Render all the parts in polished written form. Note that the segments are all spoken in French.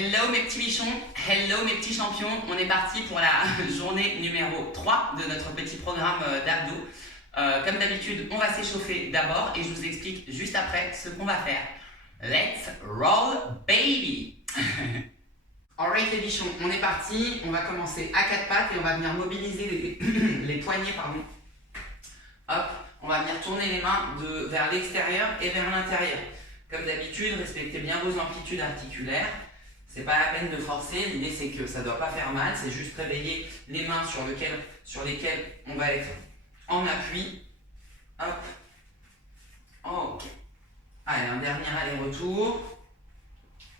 Hello mes petits bichons, hello mes petits champions, on est parti pour la journée numéro 3 de notre petit programme d'abdos. Comme d'habitude, on va s'échauffer d'abord et je vous explique juste après ce qu'on va faire. Let's roll baby. Alright les bichons, on est parti, on va commencer à 4 pattes et on va venir mobiliser les poignets, pardon. Hop, on va venir tourner les mains vers l'extérieur et vers l'intérieur. Comme d'habitude, respectez bien vos amplitudes articulaires. C'est pas la peine de forcer, l'idée c'est que ça ne doit pas faire mal, c'est juste réveiller les mains sur lesquelles on va être en appui. Hop. Ok. Allez, un dernier aller-retour.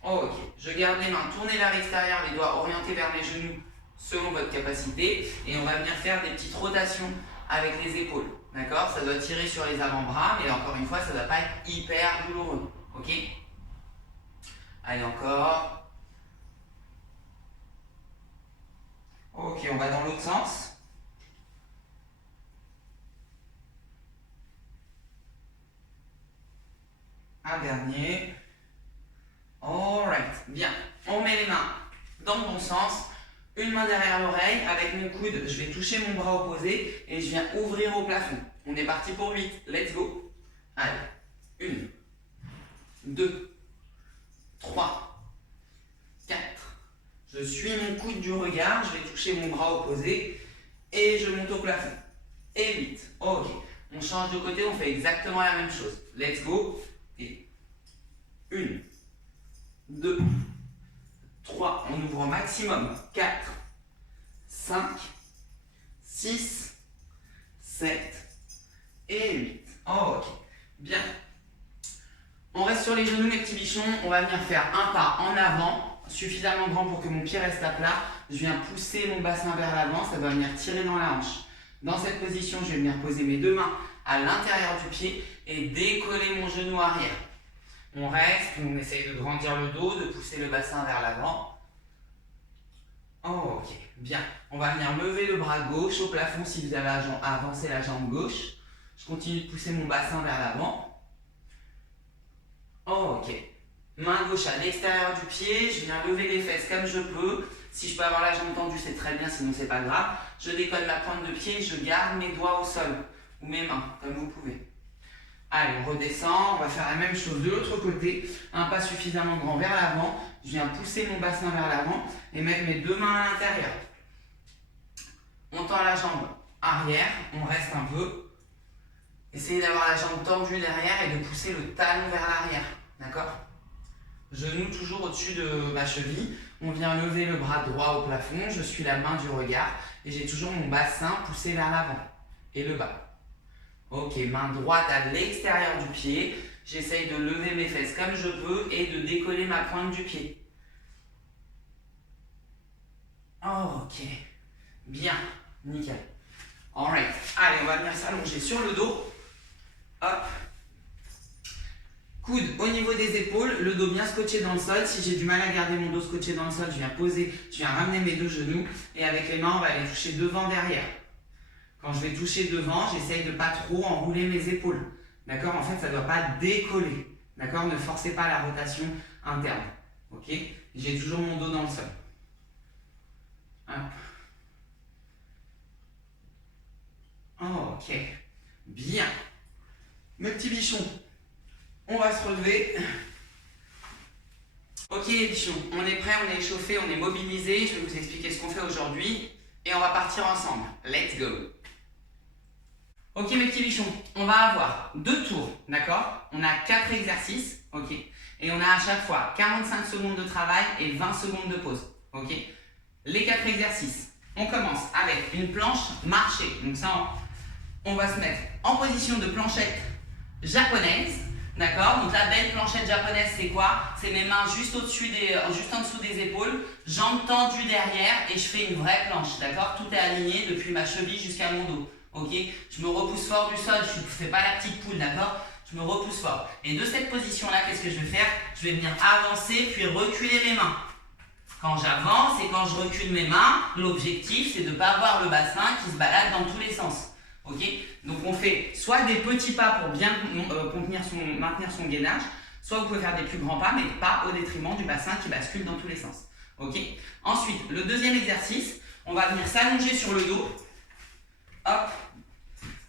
Ok. Je garde les mains tournées vers l'extérieur, les doigts orientés vers les genoux selon votre capacité. Et on va venir faire des petites rotations avec les épaules. D'accord? Ça doit tirer sur les avant-bras, mais encore une fois, ça ne doit pas être hyper douloureux. Ok? Allez, encore. Ok, on va dans l'autre sens. Un dernier. Alright, bien. On met les mains dans le bon sens. Une main derrière l'oreille. Avec mon coude, je vais toucher mon bras opposé et je viens ouvrir au plafond. On est parti pour 8. Let's go. Allez. 1, 2, 3, 4. Je suis mon coude du regard, je vais toucher mon bras opposé et je monte au plafond. Et 8. Ok. On change de côté, on fait exactement la même chose. Let's go. Et 1, 2, 3. On ouvre au maximum. 4, 5, 6, 7 et 8. Ok. Bien. On reste sur les genoux, mes petits bichons. On va venir faire un pas en avant, suffisamment grand pour que mon pied reste à plat. Je viens pousser mon bassin vers l'avant, ça va venir tirer dans la hanche. Dans cette position, je vais venir poser mes deux mains à l'intérieur du pied et décoller mon genou arrière. On reste, on essaye de grandir le dos, de pousser le bassin vers l'avant. Ok, bien. On va venir lever le bras gauche au plafond si vous avez avancé la jambe gauche. Je continue de pousser mon bassin vers l'avant. Ok. Main gauche à l'extérieur du pied, je viens lever les fesses comme je peux. Si je peux avoir la jambe tendue, c'est très bien, sinon c'est pas grave. Je décolle ma pointe de pied, je garde mes doigts au sol, ou mes mains, comme vous pouvez. Allez, on redescend, on va faire la même chose de l'autre côté. Un pas suffisamment grand vers l'avant, je viens pousser mon bassin vers l'avant et mettre mes deux mains à l'intérieur. On tend la jambe arrière, on reste un peu. Essayez d'avoir la jambe tendue derrière et de pousser le talon vers l'arrière, d'accord? Genou toujours au-dessus de ma cheville. On vient lever le bras droit au plafond. Je suis la main du regard et j'ai toujours mon bassin poussé vers l'avant et le bas. Ok, main droite à l'extérieur du pied. J'essaye de lever mes fesses comme je peux et de décoller ma pointe du pied. Ok, bien, nickel. Alright, allez, on va venir s'allonger sur le dos. Hop. Coude au niveau des épaules, le dos bien scotché dans le sol. Si j'ai du mal à garder mon dos scotché dans le sol, je viens ramener mes deux genoux et avec les mains, on va aller toucher devant, derrière. Quand je vais toucher devant, j'essaye de pas trop enrouler mes épaules. D'accord? En fait, ça ne doit pas décoller. D'accord? Ne forcez pas la rotation interne. Ok? J'ai toujours mon dos dans le sol. Hop. Ok. Bien. Mes petits bichons. On va se relever. Ok les bichons, on est prêts, on est échauffés, on est mobilisés. Je vais vous expliquer ce qu'on fait aujourd'hui et on va partir ensemble. Let's go. Ok mes petits bichons, on va avoir 2 tours, d'accord? On a 4 exercices, ok? Et on a à chaque fois 45 secondes de travail et 20 secondes de pause, ok? Les 4 exercices, on commence avec une planche marchée. Donc ça, on va se mettre en position de planchette japonaise. D'accord? Donc la belle planchette japonaise, c'est quoi? C'est mes mains juste en dessous des épaules, jambes tendues derrière et je fais une vraie planche. D'accord? Tout est aligné depuis ma cheville jusqu'à mon dos. Ok? Je me repousse fort du sol, je ne fais pas la petite poule, d'accord? Je me repousse fort. Et de cette position-là, qu'est-ce que je vais faire? Je vais venir avancer puis reculer mes mains. Quand j'avance et quand je recule mes mains, l'objectif c'est de ne pas avoir le bassin qui se balade dans tous les sens. Ok? Donc on fait soit des petits pas pour bien maintenir son gainage, soit vous pouvez faire des plus grands pas, mais pas au détriment du bassin qui bascule dans tous les sens. Ok. Ensuite, le deuxième exercice, on va venir s'allonger sur le dos. Hop.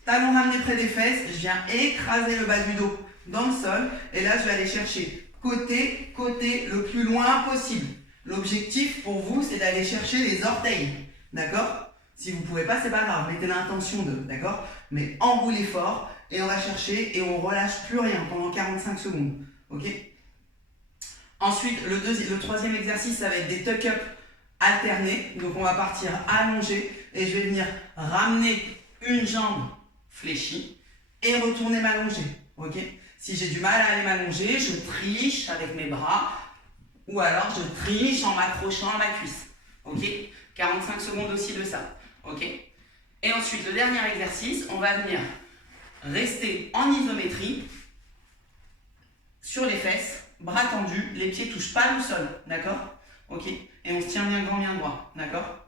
Talons ramenés près des fesses, je viens écraser le bas du dos dans le sol. Et là, je vais aller chercher côté, le plus loin possible. L'objectif pour vous, c'est d'aller chercher les orteils. D'accord? Si vous ne pouvez pas, c'est pas grave. Mettez l'intention de, d'accord? Mais enroulez fort et on va chercher et on relâche plus rien pendant 45 secondes. Ok? Ensuite, le troisième exercice, ça va être des tuck-up alternés. Donc, on va partir allongé et je vais venir ramener une jambe fléchie et retourner m'allonger. Ok? Si j'ai du mal à aller m'allonger, je triche avec mes bras ou alors je triche en m'accrochant à ma cuisse. Ok? 45 secondes aussi de ça. Ok? Et ensuite, le dernier exercice, on va venir rester en isométrie sur les fesses, bras tendus, les pieds ne touchent pas le sol. D'accord? Ok? Et on se tient bien grand, bien droit. D'accord?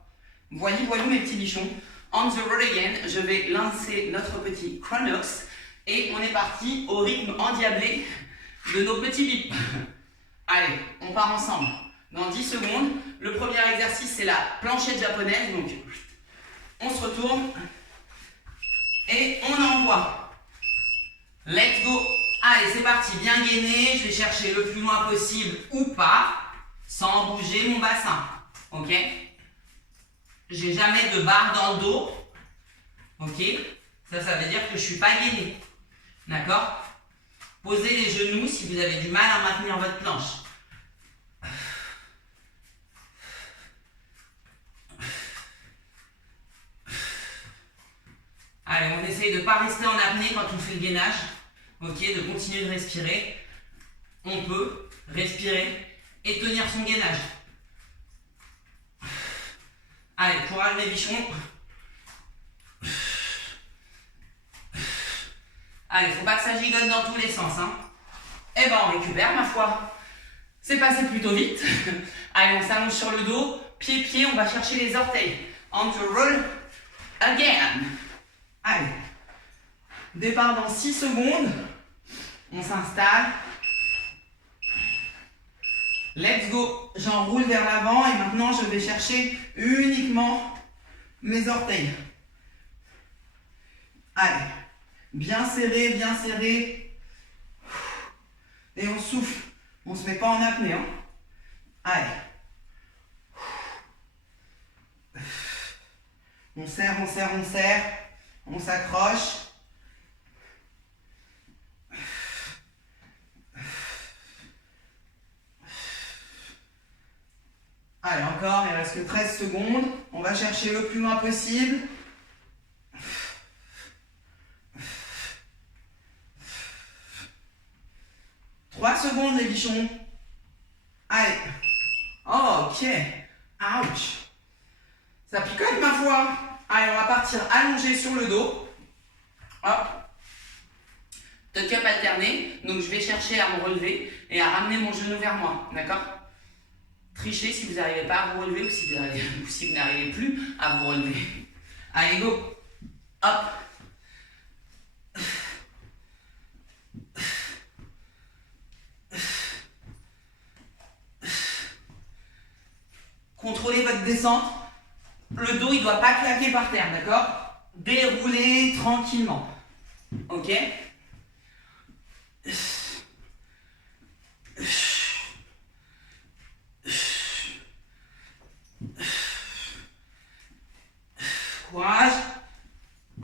Voyez mes petits bichons. On the road again, je vais lancer notre petit chronox et on est parti au rythme endiablé de nos petits bips. Allez, on part ensemble. Dans 10 secondes, le premier exercice c'est la planchette japonaise. Donc, on se retourne et on envoie. Let's go. Allez, c'est parti. Bien gainé. Je vais chercher le plus loin possible ou pas, sans bouger mon bassin. Ok? J'ai jamais de barre dans le dos. Ok? Ça veut dire que je ne suis pas gainé. D'accord? Posez les genoux si vous avez du mal à maintenir votre planche. Allez, on essaye de ne pas rester en apnée quand on fait le gainage. Ok? De continuer de respirer. On peut respirer et tenir son gainage. Allez, courage mes bichons. Allez, faut pas que ça gigote dans tous les sens. Hein. Eh ben, on récupère, ma foi. C'est passé plutôt vite. Allez, on s'allonge sur le dos. Pied, on va chercher les orteils. On to roll again. Allez. Départ dans 6 secondes. On s'installe. Let's go. J'enroule vers l'avant et maintenant je vais chercher uniquement mes orteils. Allez. Bien serré, bien serré. Et on souffle. On ne se met pas en apnée. Hein. Allez. On serre, on serre, on serre. On s'accroche. Allez, encore, il reste que 13 secondes. On va chercher le plus loin possible. Secondes les bichons. Allez. Oh, ok. Ouch. Ça picote ma foi. Allez, on va partir allongé sur le dos. Hop. Tuck-up alterné. Donc je vais chercher à me relever et à ramener mon genou vers moi. D'accord? Trichez si vous n'arrivez pas à vous relever ou si vous n'arrivez plus à vous relever. Allez, go. Hop. Contrôlez votre descente. Le dos, il ne doit pas claquer par terre, d'accord? Déroulez tranquillement. Ok? Courage.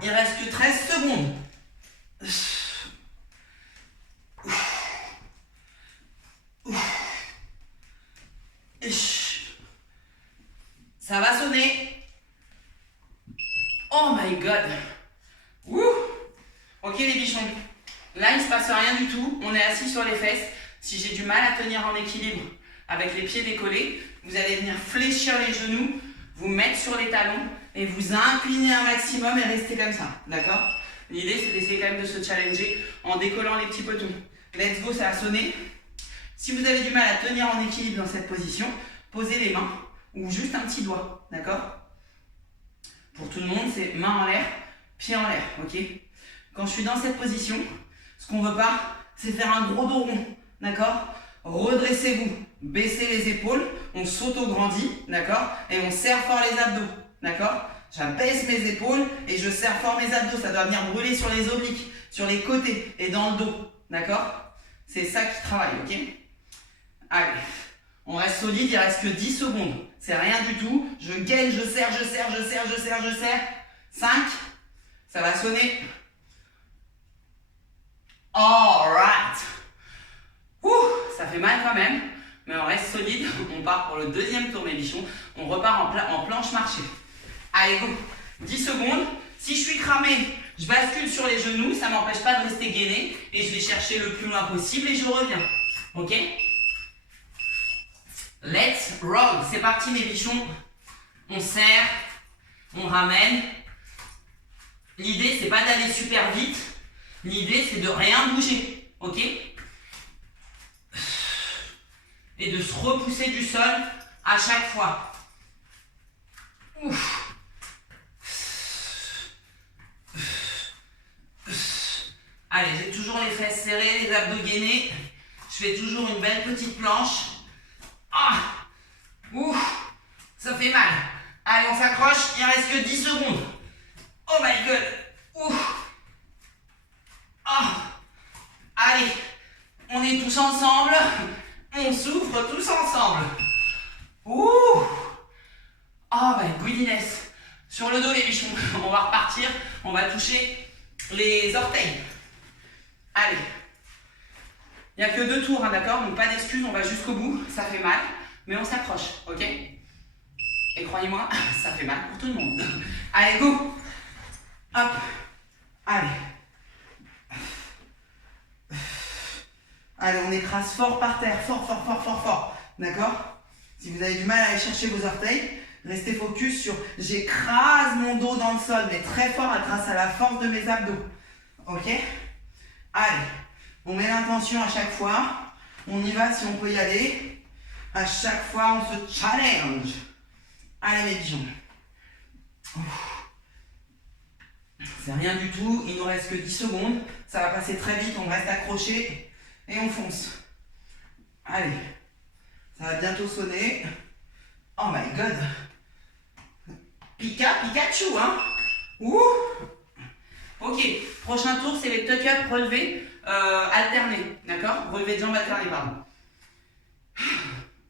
Il reste que 13 secondes. Ça va sonner. Oh my god. Wouh. Ok les bichons. Là il ne se passe rien du tout. On est assis sur les fesses. Si j'ai du mal à tenir en équilibre avec les pieds décollés, vous allez venir fléchir les genoux, vous mettre sur les talons et vous incliner un maximum et rester comme ça. D'accord? L'idée c'est d'essayer quand même de se challenger en décollant les petits petons. Let's go, ça a sonné. Si vous avez du mal à tenir en équilibre dans cette position, posez les mains ou juste un petit doigt, d'accord? Pour tout le monde, c'est main en l'air, pied en l'air, ok? Quand je suis dans cette position, ce qu'on ne veut pas, c'est faire un gros dos rond. d'accord? Redressez-vous, baissez les épaules, on s'auto-grandit, d'accord? Et on serre fort les abdos, d'accord? J'abaisse mes épaules et je serre fort mes abdos. Ça doit venir brûler sur les obliques, sur les côtés et dans le dos, d'accord? C'est ça qui travaille, ok? Allez, on reste solide, il reste que 10 secondes. C'est rien du tout. Je gaine, je serre, je serre, je serre, je serre, je serre. 5, ça va sonner. Alright. Ça fait mal quand même, mais on reste solide. On part pour le deuxième tour, mes bichons. On repart en planche marchée. Allez, go. 10 secondes. Si je suis cramé, je bascule sur les genoux. Ça ne m'empêche pas de rester gainé. Et je vais chercher le plus loin possible et je reviens. Ok? Let's roll. C'est parti, mes bichons. On serre. On ramène. L'idée, c'est pas d'aller super vite. L'idée, c'est de rien bouger. Ok? Et de se repousser du sol à chaque fois. Ouf. Allez, j'ai toujours les fesses serrées, les abdos gainés. Je fais toujours une belle petite planche. Ah. Ouf. Ça fait mal. Allez, on s'accroche. Il ne reste que 10 secondes. Oh my god. Ouf. Ah. Allez, on est tous ensemble. On souffre tous ensemble. Ouh. Oh my goodness. Sur le dos, les bichons. On va repartir. On va toucher les orteils. Allez. Il n'y a que 2 tours, hein, d'accord? Donc pas d'excuses, on va jusqu'au bout. Ça fait mal, mais on s'accroche, ok? Et croyez-moi, ça fait mal pour tout le monde. Allez, go. Hop. Allez. Allez, on écrase fort par terre. Fort, fort, fort, fort, fort. D'accord? Si vous avez du mal à aller chercher vos orteils, restez focus sur j'écrase mon dos dans le sol, mais très fort grâce à la force de mes abdos. Ok? Allez. On met l'intention à chaque fois. On y va si on peut y aller. À chaque fois, on se challenge. Allez, mes pigeons. C'est rien du tout. Il nous reste que 10 secondes. Ça va passer très vite. On reste accroché. Et on fonce. Allez. Ça va bientôt sonner. Oh my god. Pikachu, hein. Ouh. Ok. Prochain tour, c'est les tuck-up relevés alternés. D'accord? Relevés de jambes alternés, pardon.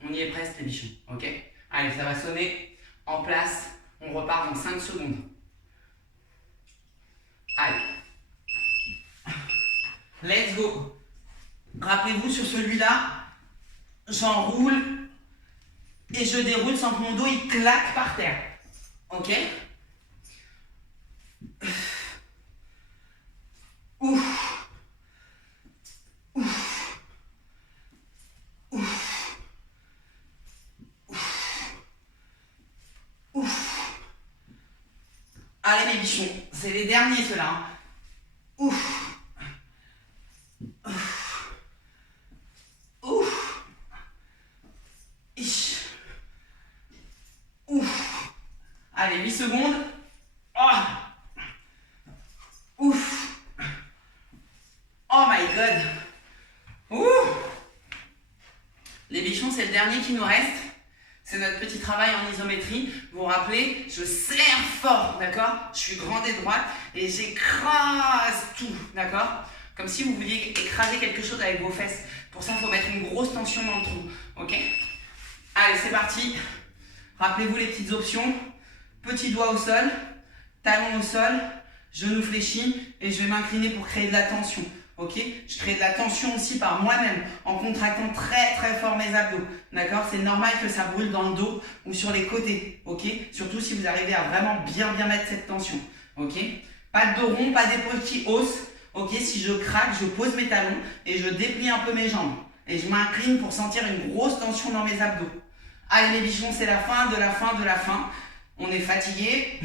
On y est presque, les bichons. Ok? Allez, ça va sonner. En place. On repart dans 5 secondes. Allez. Let's go. Rappelez-vous, sur celui-là, j'enroule et je déroule sans que mon dos il claque par terre. Ok? Ouf. Ouf. Ouf. Ouf. Ouf. Allez, mes bichons, c'est les derniers ceux-là. Hein. Ouf. Ouf. Ouf. Ich. Ouf. Allez, 8 secondes. Oh. Ouf. Oh my god. Ouh. Les bichons, c'est le dernier qui nous reste. C'est notre petit travail en isométrie. Vous vous rappelez, je serre fort, d'accord? Je suis grande et droite et j'écrase tout, d'accord? Comme si vous vouliez écraser quelque chose avec vos fesses. Pour ça, il faut mettre une grosse tension dans le trou, ok? Allez, c'est parti. Rappelez-vous les petites options. Petit doigt au sol, talon au sol, genou fléchi et je vais m'incliner pour créer de la tension. Ok, je crée de la tension aussi par moi-même en contractant très très fort mes abdos. D'accord? C'est normal que ça brûle dans le dos ou sur les côtés. Ok? Surtout si vous arrivez à vraiment bien mettre cette tension. Ok? Pas de dos rond, pas d'épaule qui hausse. Ok? Si je craque, je pose mes talons et je déplie un peu mes jambes. Et je m'incline pour sentir une grosse tension dans mes abdos. Allez les bichons, c'est la fin de la fin de la fin. On est fatigué.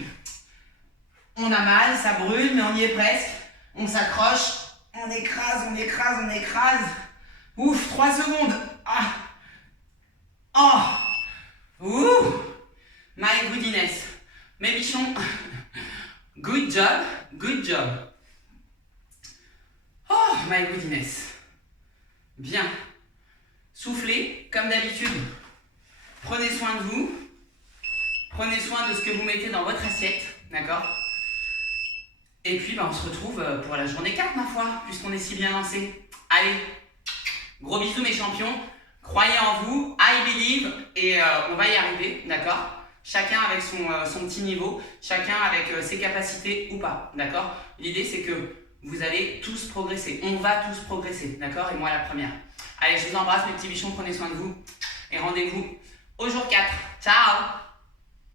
On a mal, ça brûle, mais on y est presque. On s'accroche. On écrase, on écrase, on écrase. Ouf, 3 secondes. Ah. Oh. Ouh. My goodness. Mes bichons. Good job, good job. Oh, my goodness. Bien. soin de vous. Prenez soin de ce que vous mettez dans votre assiette, d'accord? Et puis, on se retrouve pour la journée 4, ma foi, puisqu'on est si bien lancé. Allez, gros bisous mes champions. Croyez en vous, I believe, et on va y arriver, d'accord? Chacun avec son petit niveau, chacun avec ses capacités ou pas, d'accord? L'idée, c'est que vous allez tous progresser. On va tous progresser, d'accord? Et moi, la première. Allez, je vous embrasse, mes petits bichons, prenez soin de vous. Et rendez-vous au jour 4. Ciao!